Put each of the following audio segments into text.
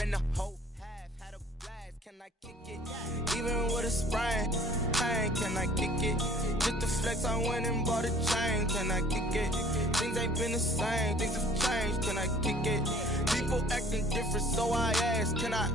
Spend the whole half, had a blast, can I kick it? Even with a sprain, pain, can I kick it? Just to flex, I went and bought a chain, can I kick it? Things ain't been the same, things have changed, can I kick it? People acting different, so I ask, can I?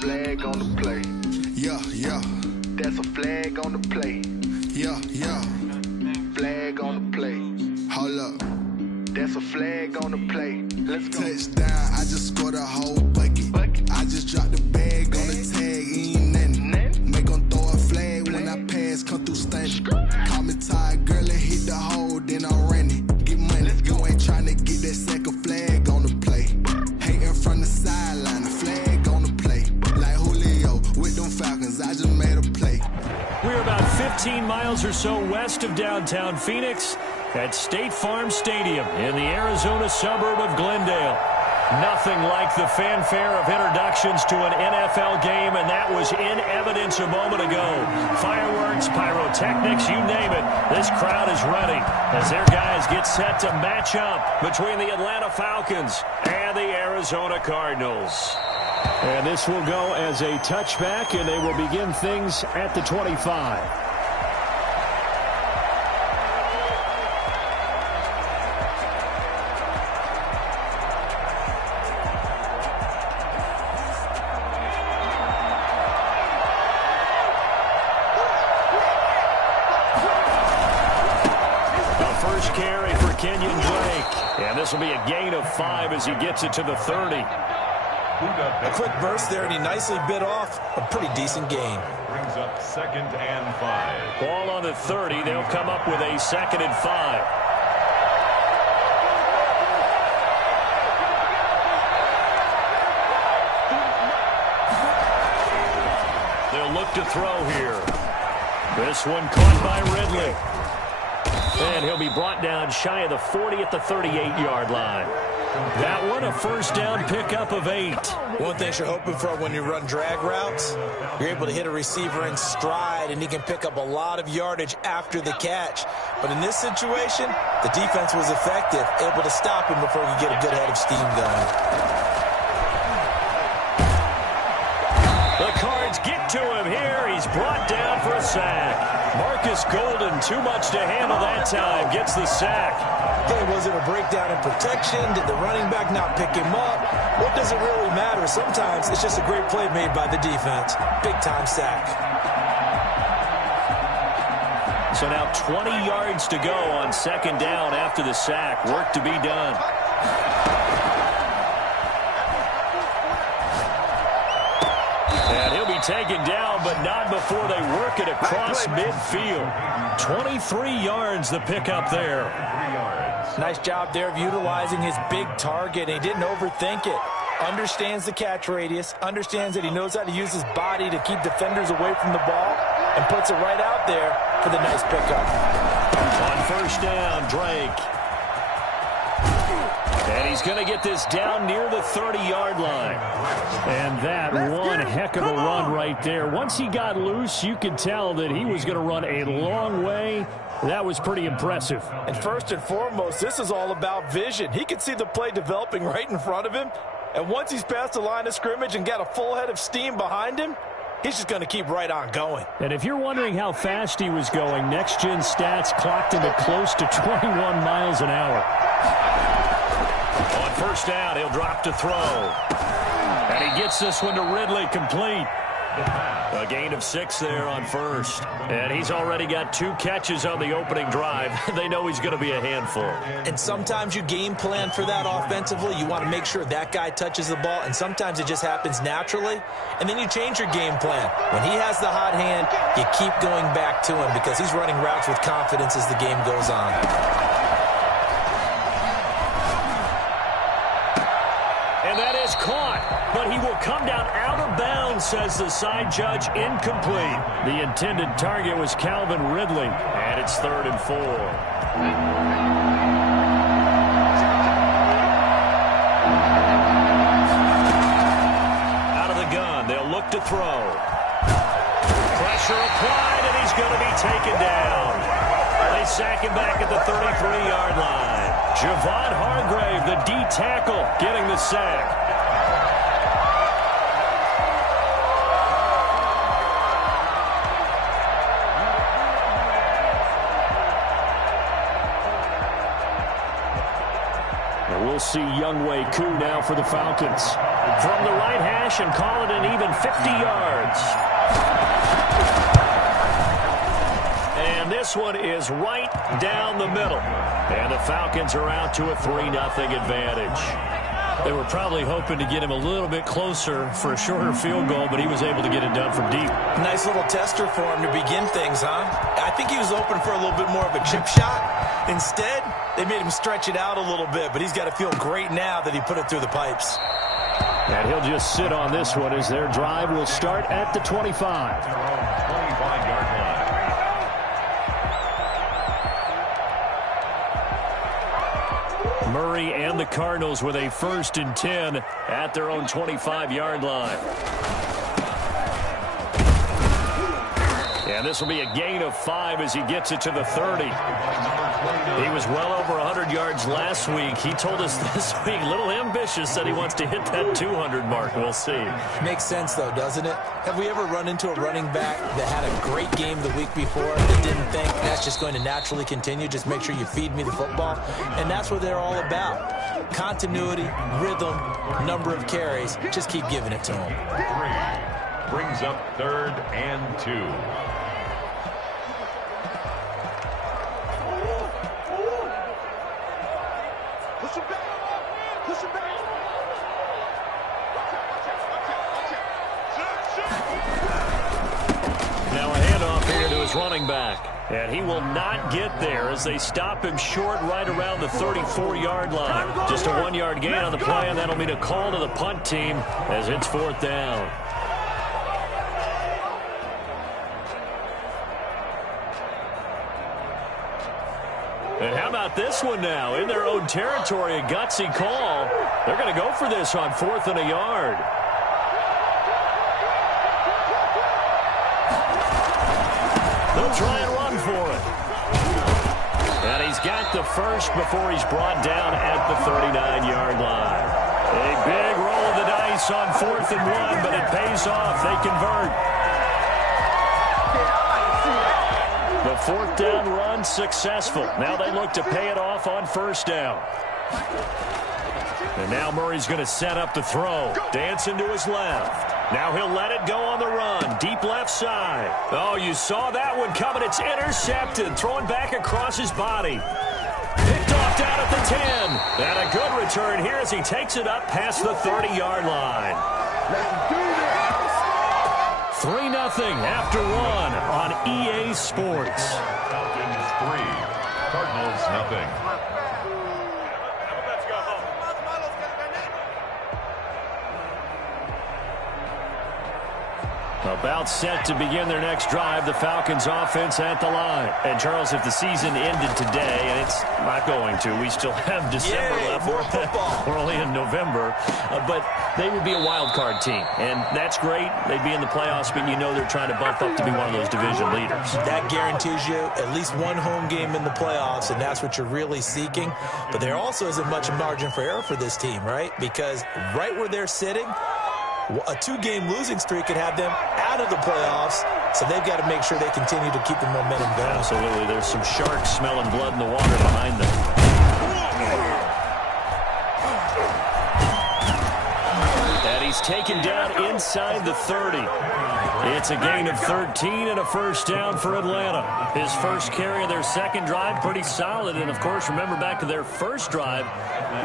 Flag on the play. Yeah, yeah. That's a flag on the play. Yeah, yeah. Flag on the play. Hold up. That's a flag on the play. Let's go. Touchdown, I just scored a whole bucket. I just dropped the bag on the tag, ain't nothing. Make 'em throw a flag when I pass, come through stunning. Call me tired, girl, and hit the hole, then I'm running. Get money, you ain't tryna get that second flag on the play. Hating from the sideline, the flag on the play. Like Julio with them Falcons, I just made a play. We're about 15 miles or so west of downtown Phoenix at State Farm Stadium in the Arizona suburb of Glendale. Nothing like the fanfare of introductions to an NFL game, and that was in evidence a moment ago. Fireworks, pyrotechnics, you name it. This crowd is ready as their guys get set to match up between the Atlanta Falcons and the Arizona Cardinals. And this will go as a touchback, and they will begin things at the 25. First carry for Kenyon Drake. And this will be a gain of 5 as he gets it to the 30. A quick burst there, and he nicely bit off a pretty decent gain. Brings up 2nd and 5. Ball on the 30. They'll come up with a 2nd and 5. They'll look to throw here. This one caught by Ridley. And he'll be brought down shy of the 40 at the 38-yard line. That one, a first down pickup of 8. One thing you're hoping for when you run drag routes, you're able to hit a receiver in stride, and he can pick up a lot of yardage after the catch. But in this situation, the defense was effective, able to stop him before he could get a good head of steam going. The Cards get to him here. He's brought down for a sack. Marcus Golden, too much to handle that time, gets the sack. Okay, was it a breakdown in protection? Did the running back not pick him up? What does it really matter? Sometimes it's just a great play made by the defense. Big-time sack. So now 20 yards to go on 2nd down after the sack. Work to be done. And he'll be taken down, but not before they work it across midfield. 23 yards the pickup there. Nice job there of utilizing his big target. He didn't overthink it. Understands the catch radius, understands that he knows how to use his body to keep defenders away from the ball, and puts it right out there for the nice pickup. On first down, Drake. And he's going to get this down near the 30-yard line. And that one heck of a run right there. Once he got loose, you could tell that he was going to run a long way. That was pretty impressive. And first and foremost, this is all about vision. He could see the play developing right in front of him. And once he's past the line of scrimmage and got a full head of steam behind him, he's just going to keep right on going. And if you're wondering how fast he was going, Next Gen Stats clocked him at close to 21 miles an hour. On first down, he'll drop to throw. And he gets this one to Ridley, complete. A gain of 6 there on first. And he's already got 2 catches on the opening drive. They know he's going to be a handful. And sometimes you game plan for that offensively. You want to make sure that guy touches the ball, and sometimes it just happens naturally. And then you change your game plan. When he has the hot hand, you keep going back to him because he's running routes with confidence as the game goes on. And that is caught. but he will come down out of bounds, says the side judge. Incomplete. The intended target was Calvin Ridley, and it's 3rd and 4. They'll look to throw. Pressure applied, and he's going to be taken down. They sack him back at the 33-yard line. Javon Hargrave, the D tackle, getting the sack. We'll see Younghoe Koo now for the Falcons. From the right hash and call it an even 50 yards. And this one is right down the middle. And the Falcons are out to a 3-0 advantage. They were probably hoping to get him a little bit closer for a shorter field goal, but he was able to get it done from deep. Nice little tester for him to begin things, huh? I think he was open for a little bit more of a chip shot. Instead, they made him stretch it out a little bit, but he's got to feel great now that he put it through the pipes. And he'll just sit on this one as their drive will start at the 25. 25-yard line. Murray and the Cardinals with a 1st and 10 at their own 25-yard line. And this will be a gain of 5 as he gets it to the 30. He was well over 100 yards last week. He told us this week, a little ambitious, that he wants to hit that 200 mark. We'll see. Makes sense, though, doesn't it? Have we ever run into a running back that had a great game the week before that didn't think that's just going to naturally continue? Just make sure you feed me the football. And that's what they're all about. Continuity, rhythm, number of carries. Just keep giving it to him. 3 brings up 3rd and 2. Now a handoff here to his running back. And he will not get there as they stop him short right around the 34-yard line. Just a 1-yard gain on the play, and that'll mean a call to the punt team as it's 4th down. And how about this one now? In their own territory, a gutsy call. They're going to go for this on 4th and a yard. They'll try and run for it. And he's got the first before he's brought down at the 39-yard line. A big roll of the dice on 4th and 1, but it pays off. They convert. The 4th down run successful. Now they look to pay it off on 1st down. And now Murray's going to set up the throw. Dancing to his left. Now he'll let it go on the run. Deep left side. Oh, you saw that one coming. It's intercepted. Throwing back across his body. Picked off down at the 10. And a good return here as he takes it up past the 30-yard line. Let's do this. 3-0 after 1 on EA Sports. Falcons 3, Cardinals nothing. About set to begin their next drive, the Falcons offense at the line. And Charles, if the season ended today, and it's not going to, we still have December left. More football. We're only in November, but they would be a wild card team, and that's great. They'd be in the playoffs, but you know they're trying to bump up to be one of those division leaders. That guarantees you at least one home game in the playoffs, and that's what you're really seeking. But there also isn't much margin for error for this team, right? Because right where they're sitting, a 2-game losing streak could have them out of the playoffs, so they've got to make sure they continue to keep the momentum going. Absolutely. There's some sharks smelling blood in the water behind them. And he's taken down inside the 30. It's a gain of 13 and a 1st down for Atlanta. His first carry of their second drive, pretty solid. And, of course, remember back to their first drive,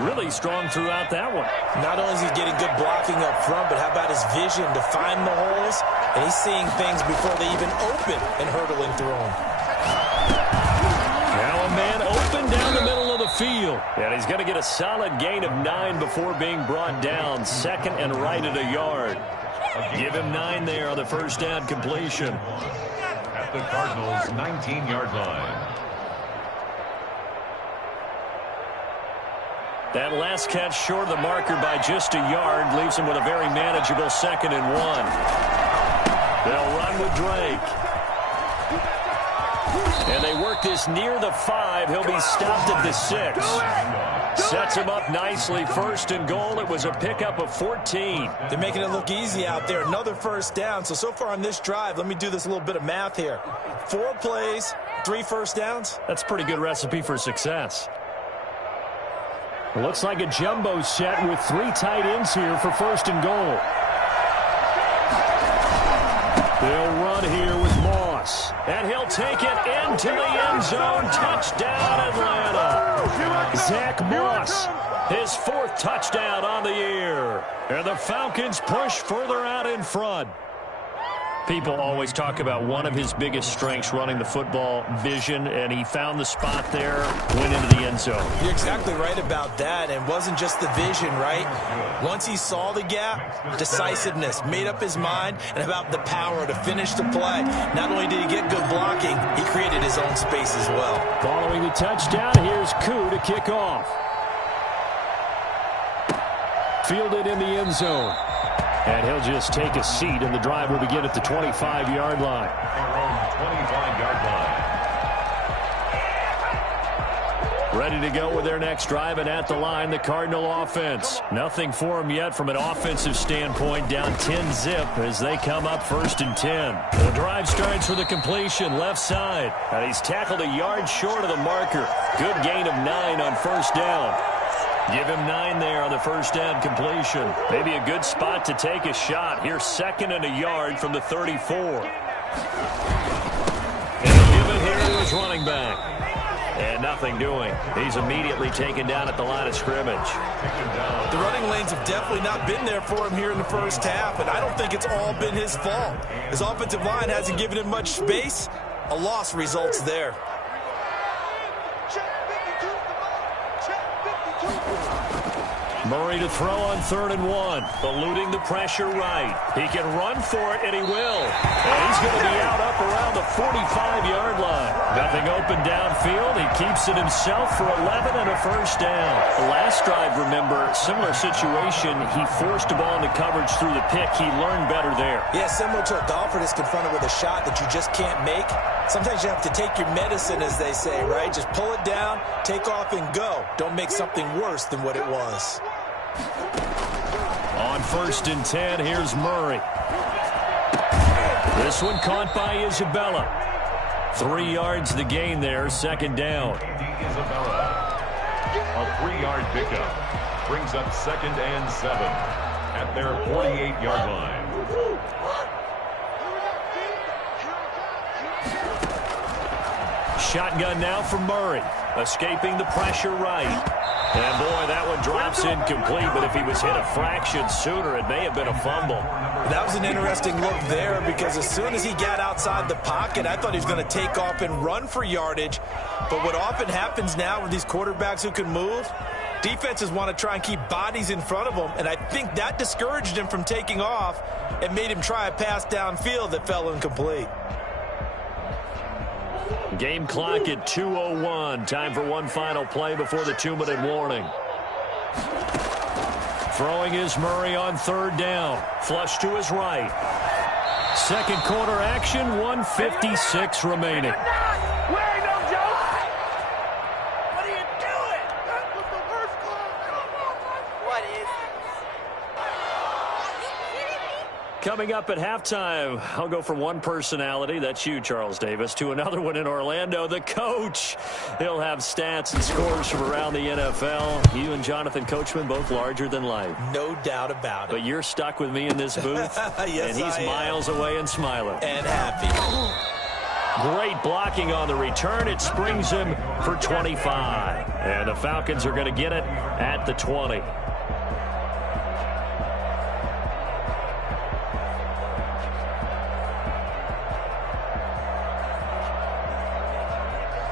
really strong throughout that one. Not only is he getting good blocking up front, but how about his vision to find the holes? And he's seeing things before they even open and hurtling through them. Now a man open down the middle of the field. And he's going to get a solid gain of 9 before being brought down. Second and right at a yard. Give him 9 there on the first down completion. At the Cardinals' 19-yard line. That last catch short of the marker by just a yard leaves him with a very manageable 2nd and 1. They'll run with Drake. And they work this near the 5. He'll be stopped at the 6. Sets him up nicely. 1st and goal. It was a pickup of 14. They're making it look easy out there. Another first down. So far on this drive, let me do this little bit of math here. 4 plays, 3 first downs. That's a pretty good recipe for success. It looks like a jumbo set with 3 tight ends here for 1st and goal. They'll run here with Moss. And he'll take it into the end zone. Touchdown, Atlanta. Zach Moss, his 4th touchdown on the year. And the Falcons push further out in front. People always talk about one of his biggest strengths, running the football, vision, and he found the spot there, went into the end zone. You're exactly right about that, and it wasn't just the vision, right? Once he saw the gap, decisiveness, made up his mind, and about the power to finish the play. Not only did he get good blocking, he created his own space as well. Following the touchdown, here's Koo to kick off. Fielded in the end zone. And he'll just take a seat, and the drive will begin at the 25-yard line. Their own 25-yard line. Ready to go with their next drive, and at the line, the Cardinal offense. Nothing for them yet from an offensive standpoint, down 10-zip as they come up 1st and 10. The drive starts with a completion, left side. And he's tackled a yard short of the marker. Good gain of 9 on 1st down. Give him 9 there on the 1st down completion. Maybe a good spot to take a shot. Here's 2nd and a yard from the 34. And he'll give it here to his running back. And nothing doing. He's immediately taken down at the line of scrimmage. The running lanes have definitely not been there for him here in the first half, and I don't think it's all been his fault. His offensive line hasn't given him much space. A loss results there. Murray to throw on 3rd and 1. Eluding the pressure right. He can run for it, and he will. And he's going to be out up around the 45-yard line. Nothing open downfield. He keeps it himself for 11 and a 1st down. The last drive, remember, similar situation. He forced a ball into coverage through the pick. He learned better there. Yeah, similar to a golfer that's confronted with a shot that you just can't make. Sometimes you have to take your medicine, as they say, right? Just pull it down, take off, and go. Don't make something worse than what it was. On 1st and 10, here's Murray. This one caught by Isabella. 3 yards the gain there, 2nd down. Isabella. A 3-yard pickup brings up 2nd and 7 at their 48-yard line. Shotgun now for Murray. Escaping the pressure right. And, boy, that one drops incomplete, but if he was hit a fraction sooner, it may have been a fumble. That was an interesting look there because as soon as he got outside the pocket, I thought he was going to take off and run for yardage. But what often happens now with these quarterbacks who can move, defenses want to try and keep bodies in front of them, and I think that discouraged him from taking off and made him try a pass downfield that fell incomplete. Game clock at 2:01. Time for one final play before the 2-minute warning. Throwing is Murray on 3rd down. Flush to his right. 2nd quarter action, 1:56 remaining. Coming up at halftime, I'll go from one personality, that's you, Charles Davis, to another one in Orlando, the coach. He'll have stats and scores from around the NFL. You and Jonathan Coachman, both larger than life. No doubt about it. But you're stuck with me in this booth, yes, and he's miles away and smiling. And happy. Great blocking on the return. It springs him for 25. And the Falcons are going to get it at the 20.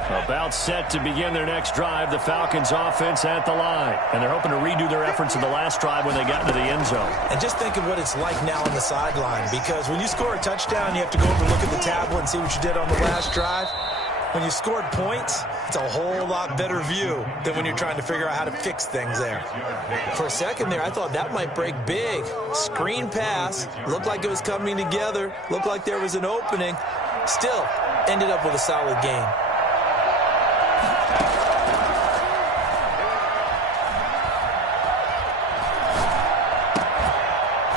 About set to begin their next drive, the Falcons offense at the line. And they're hoping to redo their efforts in the last drive when they got into the end zone. And just think of what it's like now on the sideline, because when you score a touchdown, you have to go over and look at the tablet and see what you did on the last drive. When you scored points, it's a whole lot better view than when you're trying to figure out how to fix things there. For a second there, I thought that might break big. Screen pass, looked like it was coming together, looked like there was an opening. Still, ended up with a solid gain.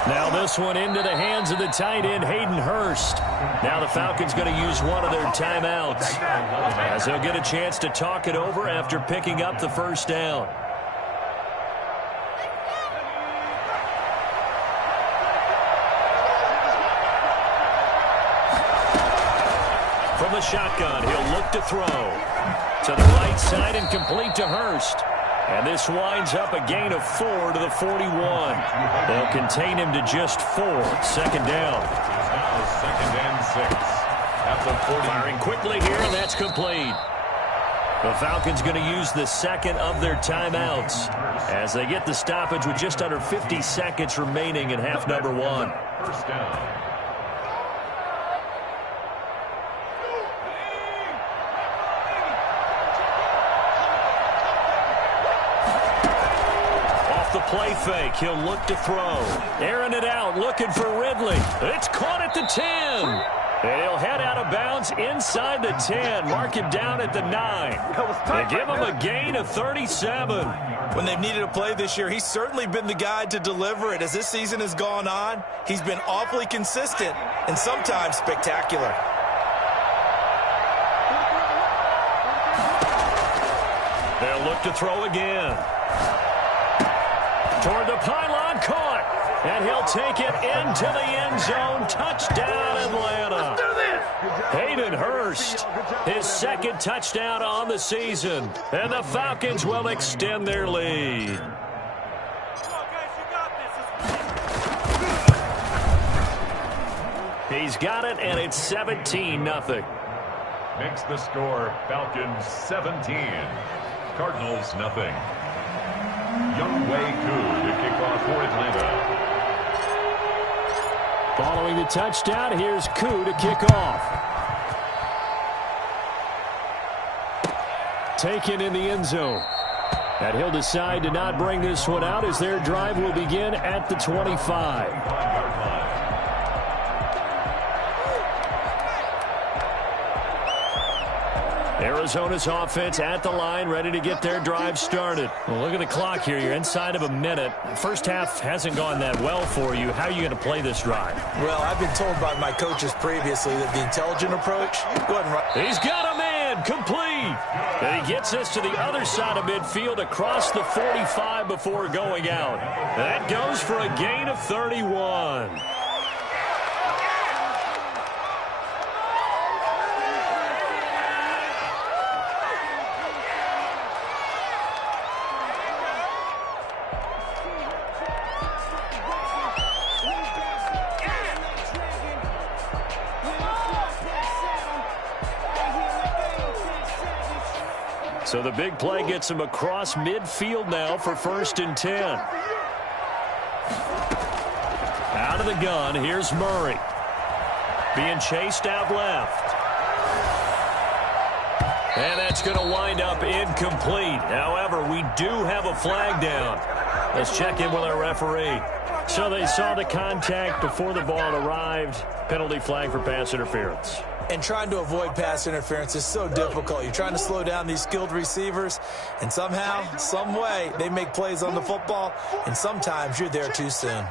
Now this one into the hands of the tight end, Hayden Hurst. Now the Falcons going to use one of their timeouts, as they'll get a chance to talk it over after picking up the first down. From the shotgun, he'll look to throw. To the right side and complete to Hurst. And this winds up a gain of 4 to the 41. They'll contain him to just 4. Second down. Now second and 6. At the 40. Firing quickly here, and that's complete. The Falcons going to use the second of their timeouts as they get the stoppage with just under 50 seconds remaining in half number 1. First down. Play fake. He'll look to throw. Airing it out, looking for Ridley. It's caught at the 10. And he'll head out of bounds inside the 10. Mark him down at the 9. They give him a gain of 37. When they've needed a play this year, he's certainly been the guy to deliver it. As this season has gone on, he's been awfully consistent and sometimes spectacular. They'll look to throw again. Toward the pylon, caught, and he'll take it into the end zone. Touchdown, Atlanta. Hayden Hurst, his second touchdown on the season, and the Falcons will extend their lead. He's got it, and it's 17-0. Makes the score Falcons 17, Cardinals nothing. Young Wei Koo to kick off for Atlanta. Following the touchdown, here's Koo to kick off. Taken in the end zone. And he'll decide to not bring this one out as their drive will begin at the 25. Arizona's offense at the line, ready to get their drive started. Well, look at the clock here. You're inside of a minute. First half hasn't gone that well for you. How are you going to play this drive? Well, I've been told by my coaches previously that the intelligent approach, go ahead and run. He's got a man, complete. And he gets us to the other side of midfield across the 45 before going out. That goes for a gain of 31. So the big play gets him across midfield now for 1st and 10. Out of the gun, here's Murray. Being chased out left. And that's going to wind up incomplete. However, we do have a flag down. Let's check in with our referee. So they saw the contact before the ball arrived. Penalty flag for pass interference. And trying to avoid pass interference is so difficult. You're trying to slow down these skilled receivers, and somehow, some way, they make plays on the football, and sometimes you're there too soon.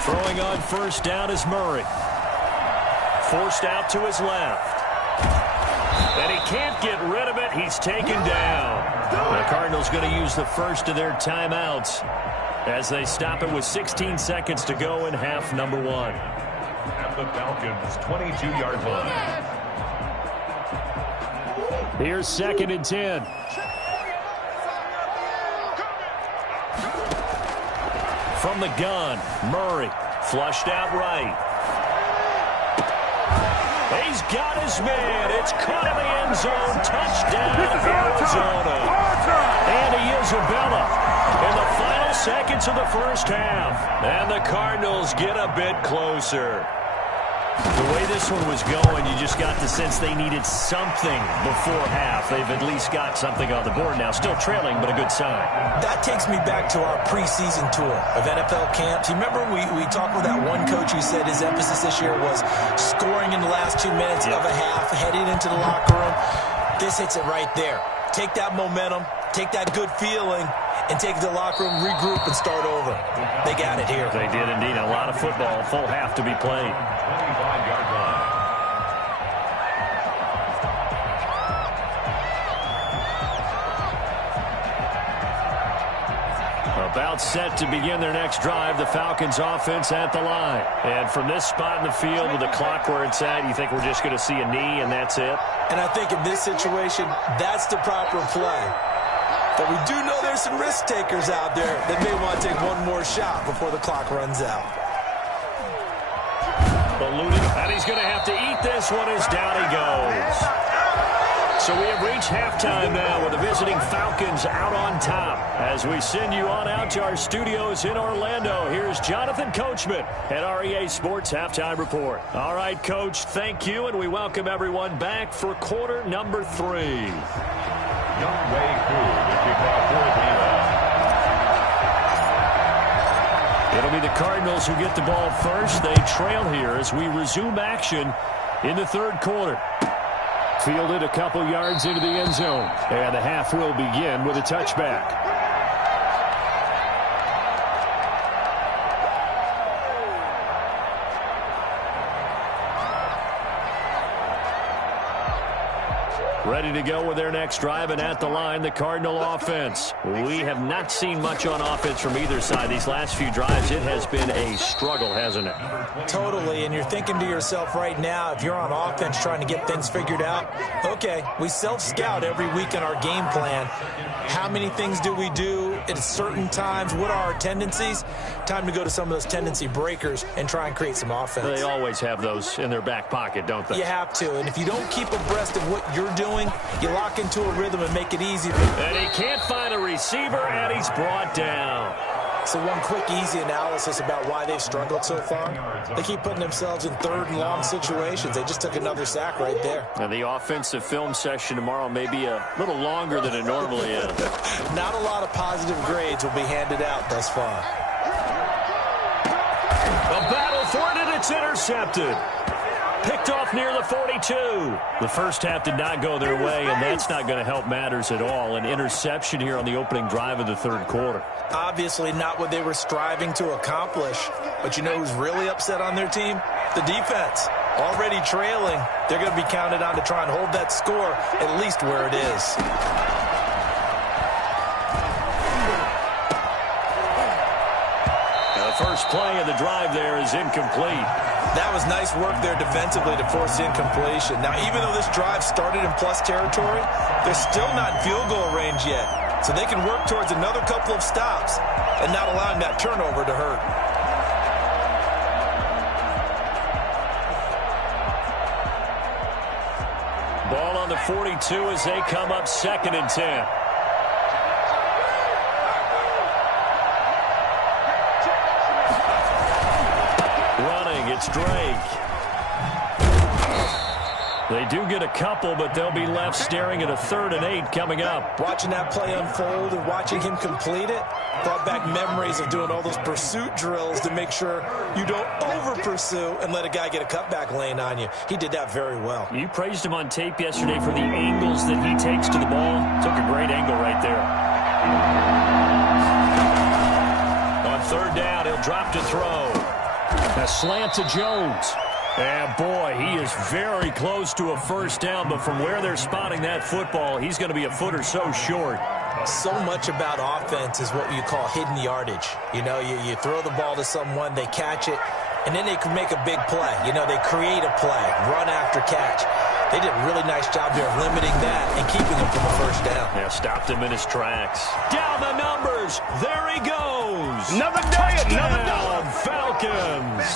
Throwing on first down is Murray. Forced out to his left. And he can't get rid of it. He's taken down. The Cardinals going to use the first of their timeouts as they stop it with 16 seconds to go in half number 1. At the Falcons' 22-yard line. Here's 2nd and 10. From the gun, Murray flushed out right. He's got his man. It's caught in the end zone. Touchdown, Arizona. And he Isabella in the final seconds of the first half. And the Cardinals get a bit closer. The way this one was going, you just got the sense they needed something before half. They've at least got something on the board now. Still trailing, but a good sign. That takes me back to our preseason tour of NFL camps. You remember we talked with that one coach who said his emphasis this year was scoring in the last 2 minutes of a half, heading into the locker room. This hits it right there. Take that momentum, take that good feeling, and take the locker room, regroup, and start over. They got it here. They did indeed. A lot of football, full half to be played. 25-yard line. About set to begin their next drive, the Falcons offense at the line. And from this spot in the field with the clock where it's at, you think we're just going to see a knee and that's it? And I think in this situation, that's the proper play. But we do know there's some risk takers out there that may want to take one more shot before the clock runs out. Ballooning, and he's going to have to eat this one as down he goes. So we have reached halftime now with the visiting Falcons out on top. As we send you on out to our studios in Orlando, here's Jonathan Coachman at REA Sports Halftime Report. All right, Coach, thank you, and we welcome everyone back for quarter number 3. Young Wei Koo to kick off for Atlanta. It'll be the Cardinals who get the ball first. They trail here as we resume action in the third quarter. Fielded a couple yards into the end zone. And the half will begin with a touchback. Ready to go with their next drive, and at the line, the Cardinal offense. We have not seen much on offense from either side. These last few drives, it has been a struggle, hasn't it? Totally, and you're thinking to yourself right now, if you're on offense trying to get things figured out, okay, we self-scout every week in our game plan. How many things do we do at certain times? What are our tendencies? Time to go to some of those tendency breakers and try and create some offense. They always have those in their back pocket, don't they? You have to, and if you don't keep abreast of what you're doing, you lock into a rhythm and make it easy. And he can't find a receiver, and he's brought down. So one quick, easy analysis about why they've struggled so far. They keep putting themselves in third and long situations. They just took another sack right there. And the offensive film session tomorrow may be a little longer than it normally is. Not a lot of positive grades will be handed out thus far. A battle for it, and it's intercepted. Picked off near the 42. The first half did not go their way, and that's not going to help matters at all. An interception here on the opening drive of the third quarter. Obviously not what they were striving to accomplish. But you know who's really upset on their team? The defense. Already trailing. They're going to be counted on to try and hold that score at least where it is. The first play of the drive there is incomplete. That was nice work there defensively to force the incompletion. Now, even though this drive started in plus territory, they're still not in field goal range yet. So they can work towards another couple of stops and not allowing that turnover to hurt. Ball on the 42 as they come up 2nd and 10. It's Drake. They do get a couple, but they'll be left staring at a 3rd and 8 coming up. Watching that play unfold and watching him complete it brought back memories of doing all those pursuit drills to make sure you don't over-pursue and let a guy get a cutback lane on you. He did that very well. You praised him on tape yesterday for the angles that he takes to the ball. Took a great angle right there. On 3rd down, he'll drop to throw. A slant to Jones. And boy, he is very close to a first down, but from where they're spotting that football, he's going to be a foot or so short. So much about offense is what you call hidden yardage. You know, you throw the ball to someone, they catch it, and then they can make a big play. You know, they create a play, run after catch. They did a really nice job there of limiting that and keeping him from a first down. Yeah, stopped him in his tracks. Down the numbers. There he goes. Another day, Touchdown, Falcons.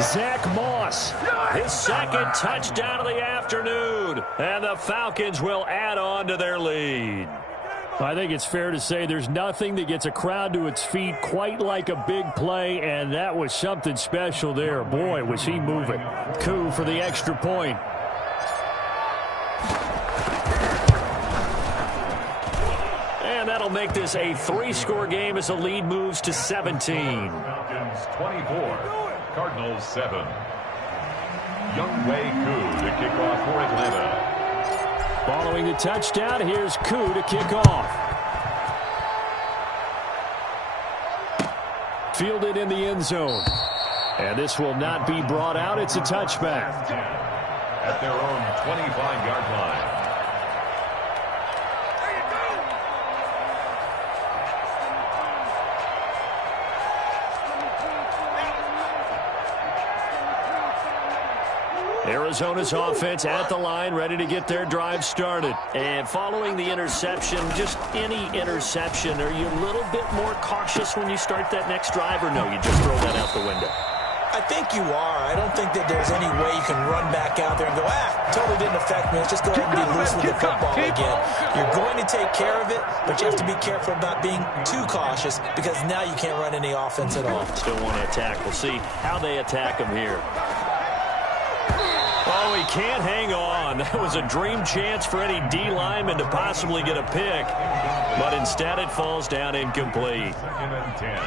Zach Moss, his second touchdown of the afternoon, and the Falcons will add on to their lead. I think it's fair to say there's nothing that gets a crowd to its feet quite like a big play, and that was something special there. Boy, was he moving. Koo for the extra point. And that'll make this a 3-score game as the lead moves to 17. Falcons 24, Cardinals 7. Younghoe Koo to kick off for Atlanta. Following the touchdown, here's Koo to kick off. Fielded in the end zone. And this will not be brought out. It's a touchback. At their own 25-yard line. Arizona's offense at the line, ready to get their drive started. And following the interception, just any interception, are you a little bit more cautious when you start that next drive, or no, you just throw that out the window? I think you are. I don't think that there's any way you can run back out there and go, totally didn't affect me. Let's just go ahead and be loose with the football again. You're going to take care of it, but you have to be careful about being too cautious because now you can't run any offense at all. Still want to attack. We'll see how they attack him here. Oh, he can't hang on. That was a dream chance for any D lineman to possibly get a pick. But instead it falls down incomplete. 2nd and 10.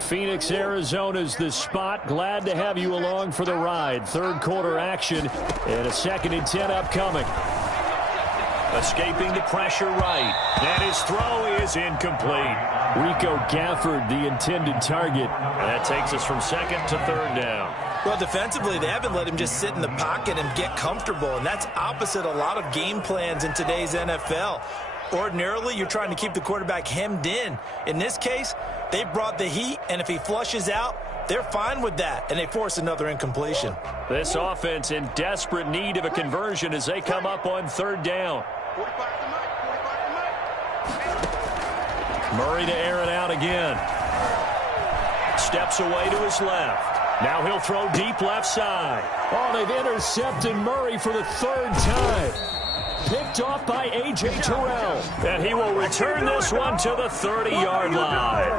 Phoenix, Arizona's the spot. Glad to have you along for the ride. Third quarter action and a 2nd and 10 upcoming. Escaping the pressure right. And his throw is incomplete. Rico Gafford, the intended target. That takes us from 2nd to 3rd down. Well, defensively, they haven't let him just sit in the pocket and get comfortable, and that's opposite a lot of game plans in today's NFL. Ordinarily, you're trying to keep the quarterback hemmed in. In this case, they brought the heat, and if he flushes out, they're fine with that, and they force another incompletion. This offense in desperate need of a conversion as they come up on 3rd down. Murray to air it out again. Steps away to his left. Now he'll throw deep left side. Oh, they've intercepted Murray for the 3rd time. Picked off by A.J. Terrell. And he will return this one to the 30-yard line.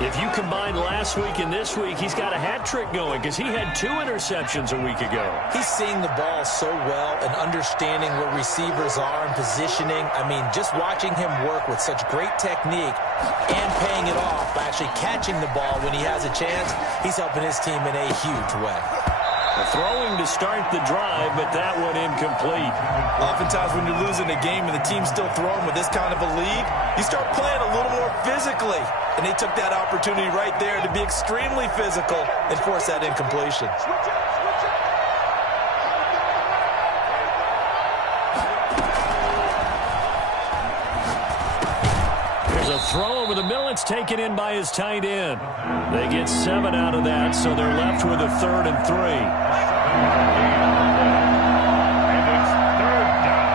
If you combine last week and this week, he's got a hat trick going because he had 2 interceptions a week ago. He's seeing the ball so well and understanding where receivers are and positioning. I mean, just watching him work with such great technique and paying it off by actually catching the ball when he has a chance, he's helping his team in a huge way. Throwing to start the drive, but that one incomplete. Oftentimes when you're losing a game and the team's still throwing with this kind of a lead, you start playing a little more physically. And they took that opportunity right there to be extremely physical and force that incompletion. There's a throw over the middle. It's taken in by his tight end. They get 7 out of that, so they're left with a 3rd and 3. And it's 3rd down.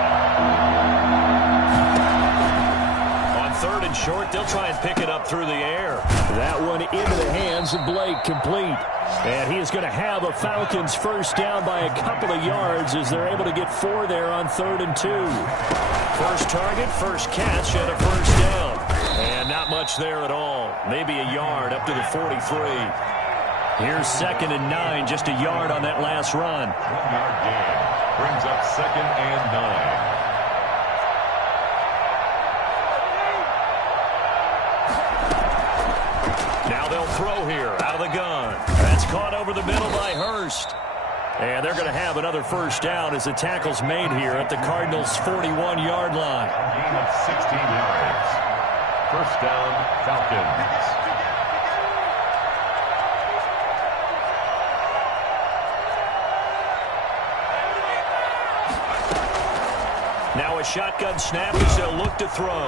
On 3rd and short, they'll try and pick it up through the air. That one into the hands of Blake, complete. And he is going to have a Falcons 1st down by a couple of yards as they're able to get 4 there on 3rd and 2. First target, first catch, and a 1st down. And not much there at all. Maybe a yard up to the 43. Here's 2nd and 9, just a yard on that last run. 1-yard gain brings up 2nd and 9. Now they'll throw here out of the gun. That's caught over the middle by Hurst. And they're going to have another 1st down as the tackle's made here at the Cardinals' 41-yard line. Gain of 16 yards. 1st down, Falcons. Now a shotgun snap as they'll look to throw.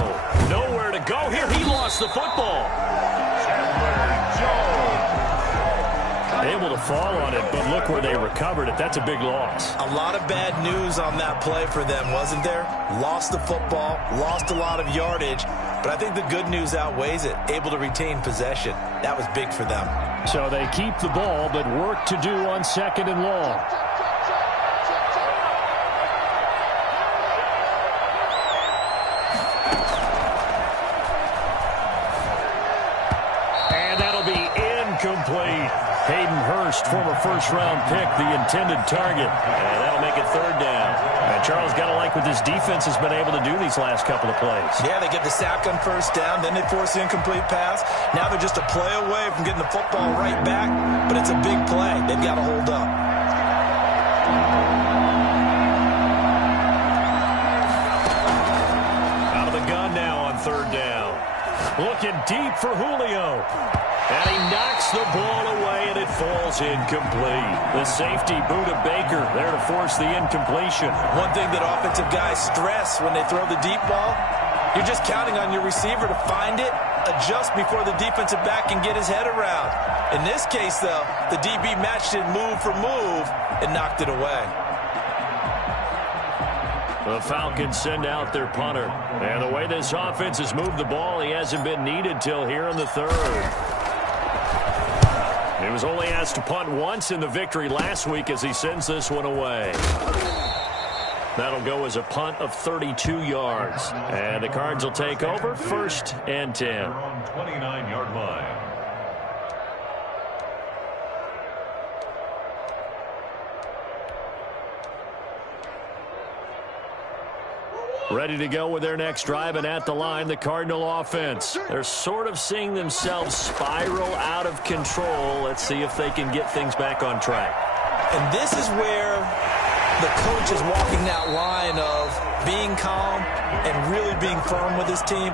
Nowhere to go here. He lost the football. Able to fall on it, but look where they recovered it. That's a big loss. A lot of bad news on that play for them, wasn't there? Lost the football, lost a lot of yardage, but I think the good news outweighs it. Able to retain possession. That was big for them. So they keep the ball, but work to do on 2nd and long. And that'll be incomplete. Hayden Hurst, former first-round pick, the intended target. And that'll make it 3rd down. And Charles, got to like what this defense has been able to do these last couple of plays. Yeah, they get the sack on 1st down, then they force the incomplete pass. Now they're just a play away from getting the football right back, but it's a big play. They've got to hold up. Out of the gun now on 3rd down. Looking deep for Julio. And he knocks the ball away, and it falls incomplete. The safety, Budda Baker, there to force the incompletion. One thing that offensive guys stress when they throw the deep ball, you're just counting on your receiver to find it, adjust before the defensive back can get his head around. In this case, though, the DB matched it move for move and knocked it away. The Falcons send out their punter. And the way this offense has moved the ball, he hasn't been needed till here in the 3rd. He was only asked to punt once in the victory last week as he sends this one away. That'll go as a punt of 32 yards. And the Cards will take over 1st and 10. They're on 29-yard line. Ready to go with their next drive, and at the line, the Cardinal offense. They're sort of seeing themselves spiral out of control. Let's see if they can get things back on track. And this is where the coach is walking that line of being calm and really being firm with his team.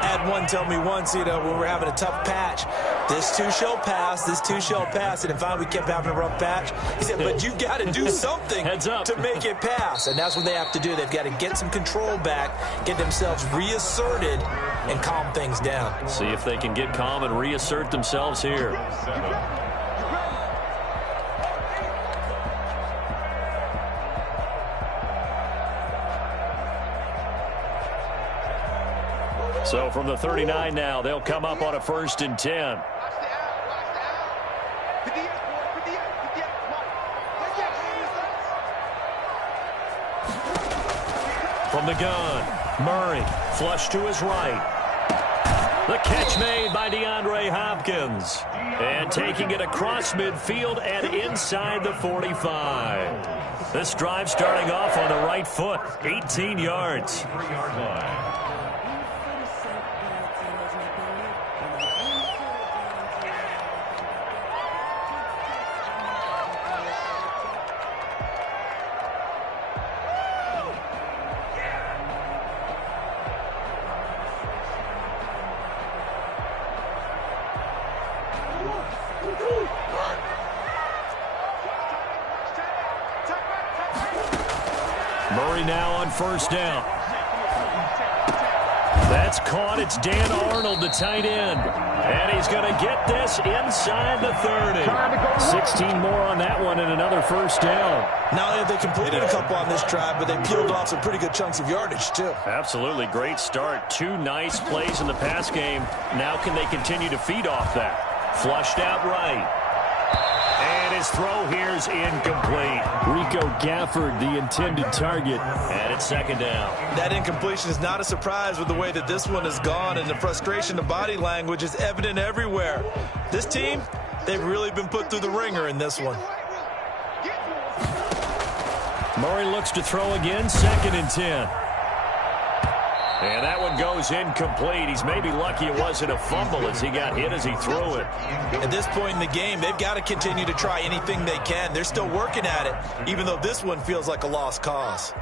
I had one tell me once, when we were having a tough patch, this too shall pass, this too shall pass. And finally we kept having a rough patch. He said, but you've got to do something to make it pass. And that's what they have to do. They've got to get some control back, get themselves reasserted, and calm things down. See if they can get calm and reassert themselves here. So from the 39 now, they'll come up on a 1st and 10. From the gun, Murray, flush to his right. The catch made by DeAndre Hopkins. And taking it across midfield and inside the 45. This drive starting off on the right foot, 18 yards. 3-yard line. Murray now on 1st down. That's caught. It's Dan Arnold, the tight end. And he's going to get this inside the 30. 16 more on that one and another 1st down. Not only have they completed a couple on this drive, but they peeled off some pretty good chunks of yardage, too. Absolutely. Great start. 2 nice plays in the pass game. Now can they continue to feed off that? Flushed out right. And his throw here is incomplete. Rico Gafford, the intended target. And it's 2nd down. That incompletion is not a surprise with the way that this one has gone, and the frustration of body language is evident everywhere. This team, they've really been put through the ringer in this one. Murray looks to throw again, 2nd and 10. And that one goes incomplete. He's maybe lucky it wasn't a fumble as he got hit as he threw it. At this point in the game, they've got to continue to try anything they can. They're still working at it, even though this one feels like a lost cause.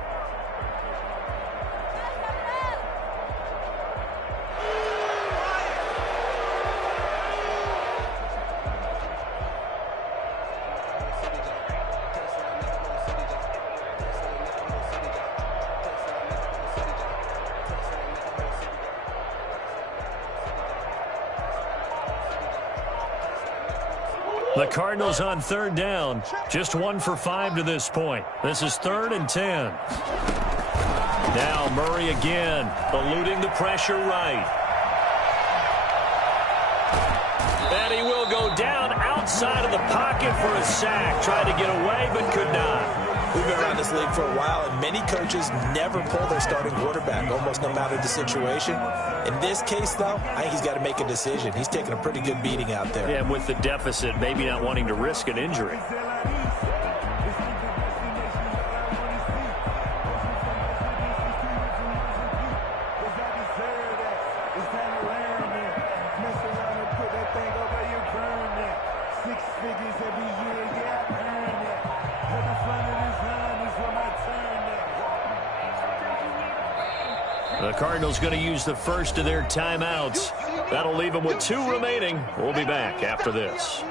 The Cardinals on third down. Just 1 for 5 to this point. This is 3rd and 10. Now Murray again, eluding the pressure right. And he will go down outside of the pocket for a sack. Tried to get away, but could not. We've been around this league for a while, and many coaches never pull their starting quarterback, almost no matter the situation. In this case, though, I think he's got to make a decision. He's taking a pretty good beating out there. Yeah, and with the deficit, maybe not wanting to risk an injury. The Cardinals going to use the first of their timeouts. That'll leave them with 2 remaining. We'll be back after this.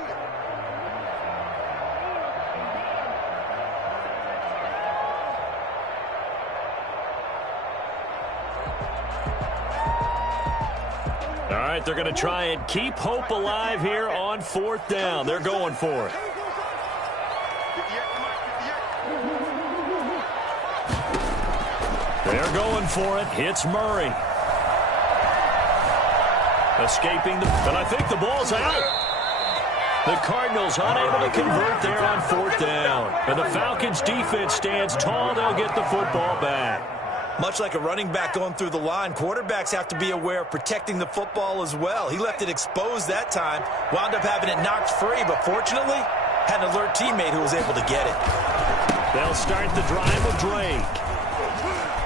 All right, they're going to try and keep hope alive here on 4th down. They're going for it. They're going for it. Hits Murray. Escaping and I think the ball's out. The Cardinals unable to convert there on 4th down. And the Falcons defense stands tall. They'll get the football back. Much like a running back going through the line, quarterbacks have to be aware of protecting the football as well. He left it exposed that time, wound up having it knocked free, but fortunately had an alert teammate who was able to get it. They'll start the drive with Drake.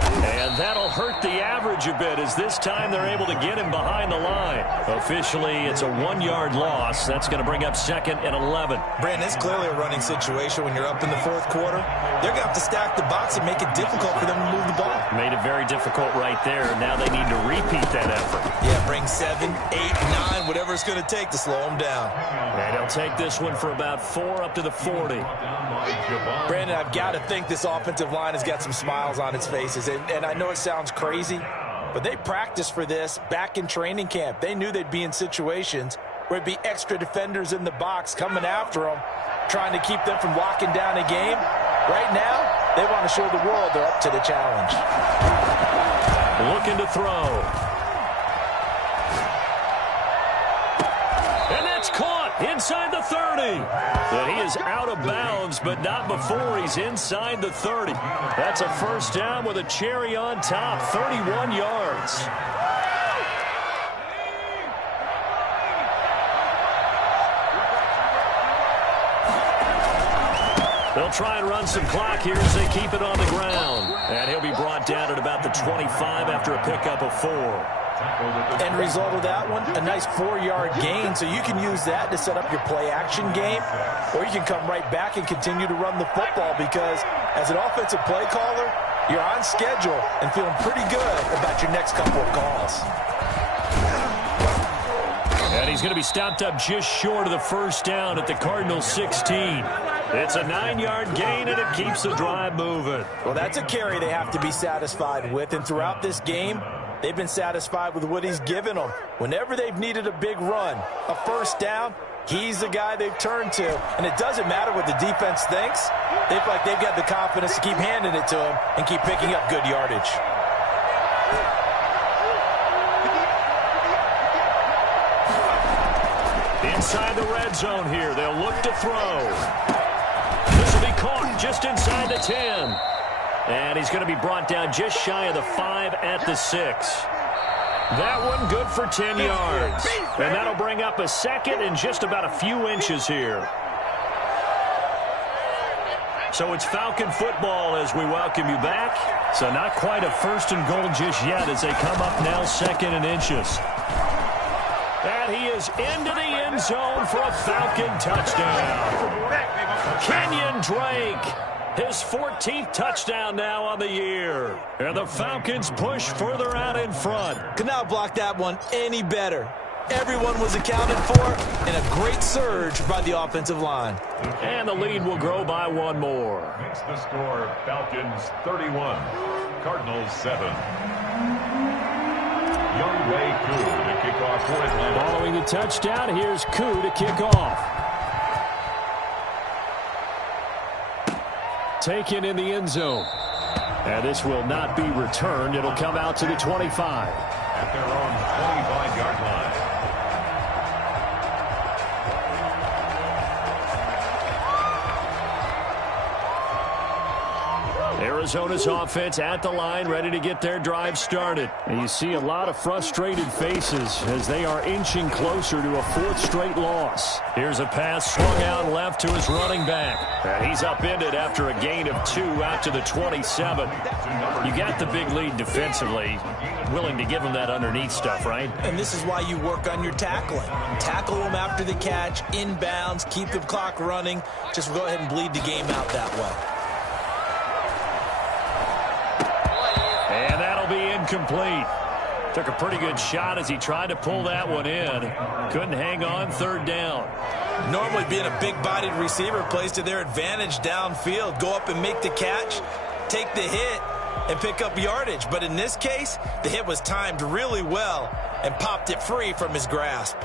And that'll hurt the average a bit as this time they're able to get him behind the line. Officially, it's a 1-yard loss. That's going to bring up 2nd and 11. Brandon, it's clearly a running situation when you're up in the 4th quarter. They're going to have to stack the box and make it difficult for them to move the ball. Made it very difficult right there. Now they need to repeat that effort. Yeah, bring 7, 8, 9, whatever it's going to take to slow them down. And he'll take this one for about 4 up to the 40. Brandon, I've got to think this offensive line has got some smiles on its faces. And I know it sounds crazy, but they practiced for this back in training camp. They knew they'd be in situations where it'd be extra defenders in the box coming after them, trying to keep them from locking down a game. Right now, they want to show the world they're up to the challenge. Looking to throw. And that's caught inside the 30. And he is out of bounds, but not before he's inside the 30. That's a 1st down with a cherry on top, 31 yards. They'll try and run some clock here as they keep it on the ground. And he'll be brought down at about the 25 after a pickup of 4. End result of that one, a nice 4-yard gain, so you can use that to set up your play-action game, or you can come right back and continue to run the football because as an offensive play caller, you're on schedule and feeling pretty good about your next couple of calls. And he's going to be stopped up just short of the 1st down at the Cardinals 16. It's a 9-yard gain, and it keeps the drive moving. Well, that's a carry they have to be satisfied with, and throughout this game, they've been satisfied with what he's given them. Whenever they've needed a big run, a 1st down, he's the guy they've turned to. And it doesn't matter what the defense thinks. They feel like they've got the confidence to keep handing it to him and keep picking up good yardage. Inside the red zone here, they'll look to throw. This will be caught just inside the 10. And he's going to be brought down just shy of the 5 at the 6. That one good for 10 yards. And that'll bring up a 2nd and just about a few inches here. So it's Falcon football as we welcome you back. So not quite a 1st and goal just yet as they come up now 2nd and inches. And he is into the end zone for a Falcon touchdown. Kenyon Drake, his 14th touchdown now on the year. And the Falcons push further out in front. Could not block that one any better. Everyone was accounted for, and a great surge by the offensive line. And the lead will grow by 1 more. Makes the score Falcons 31, Cardinals 7. Young Wei Koo to kick off for Atlanta. Following the touchdown, here's Koo to kick off. taken in the end zone. And this will not be returned. It'll come out to the 25. At their own 25-yard line. Arizona's offense at the line, ready to get their drive started. And you see a lot of frustrated faces as they are inching closer to a fourth straight loss. Here's a pass swung out left to his running back. And he's upended after a gain of 2 out to the 27. You got the big lead defensively. Willing to give him that underneath stuff, right? And this is why you work on your tackling. Tackle them after the catch, inbounds, keep the clock running. Just go ahead and bleed the game out that way. And that'll be incomplete. Took a pretty good shot as he tried to pull that one in. Couldn't hang on, third down. Normally being a big-bodied receiver plays to their advantage downfield. Go up and make the catch, take the hit, and pick up yardage. But in this case, the hit was timed really well and popped it free from his grasp.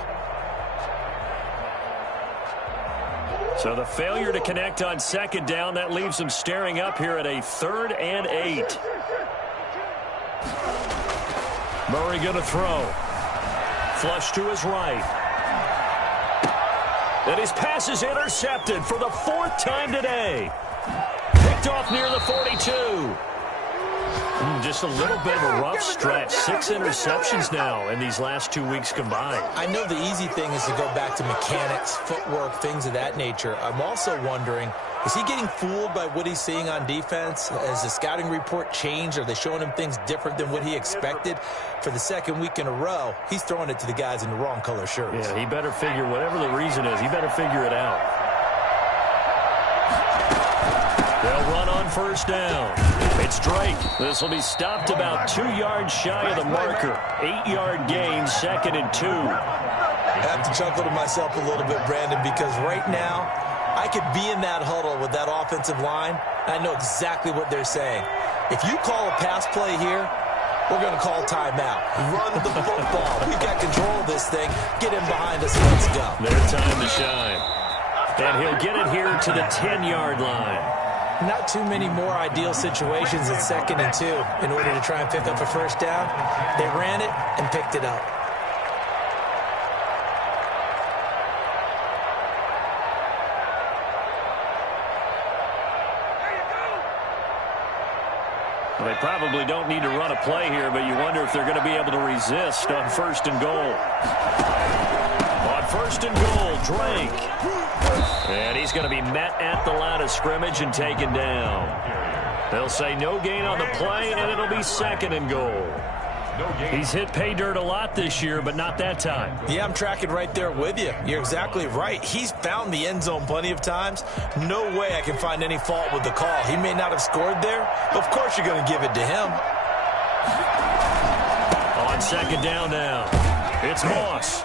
So the failure to connect on second down, that leaves them staring up here at a 3rd and 8. Murray going to throw. Flush to his right. And his pass is intercepted for the 4th time today. Picked off near the 42. Just a little bit of a rough stretch. 6 interceptions now in these last 2 weeks combined. I know the easy thing is to go back to mechanics, footwork, things of that nature. I'm also wondering, is he getting fooled by what he's seeing on defense? Has the scouting report changed? Are they showing him things different than what he expected? For the 2nd week in a row, he's throwing it to the guys in the wrong color shirts. Yeah, he better figure, whatever the reason is, he better figure it out. They'll run on first down. It's Drake. This will be stopped about 2 yards shy of the marker. 8-yard gain, 2nd and 2. I have to chuckle to myself a little bit, Brandon, because right now I could be in that huddle with that offensive line. I know exactly what they're saying. If you call a pass play here, we're going to call timeout. Run the football. We've got control of this thing. Get in behind us. Let's go. Their time to shine. And he'll get it here to the 10-yard line. Not too many more ideal situations at 2nd and 2 in order to try and pick up a first down. They ran it and picked it up. Well, they probably don't need to run a play here, but you wonder if they're going to be able to resist on 1st and goal. On 1st and goal, Drake. And he's going to be met at the line of scrimmage and taken down. They'll say no gain on the play, and it'll be 2nd and goal. He's hit pay dirt a lot this year, but not that time. Yeah, I'm tracking right there with you. You're exactly right. He's found the end zone plenty of times. No way I can find any fault with the call. He may not have scored there, but of course you're going to give it to him. On 2nd down now, it's Moss.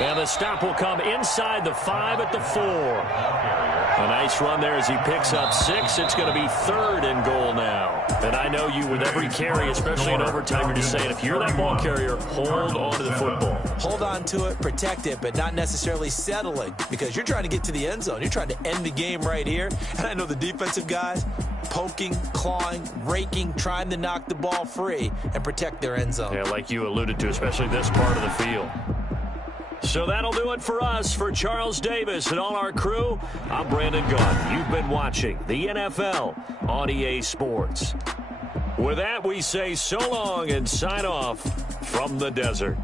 And the stop will come inside the 5 at the 4. A nice run there as he picks up 6. It's going to be 3rd and goal now. And I know you, with every carry, especially in overtime, you're just saying, if you're that ball carrier, hold on to the football. Hold on to it, protect it, but not necessarily settling, because you're trying to get to the end zone. You're trying to end the game right here. And I know the defensive guys poking, clawing, raking, trying to knock the ball free and protect their end zone. Yeah, like you alluded to, especially this part of the field. So that'll do it for us. For Charles Davis and all our crew, I'm Brandon Gaudin. You've been watching the NFL on EA Sports. With that, we say so long and sign off from the desert.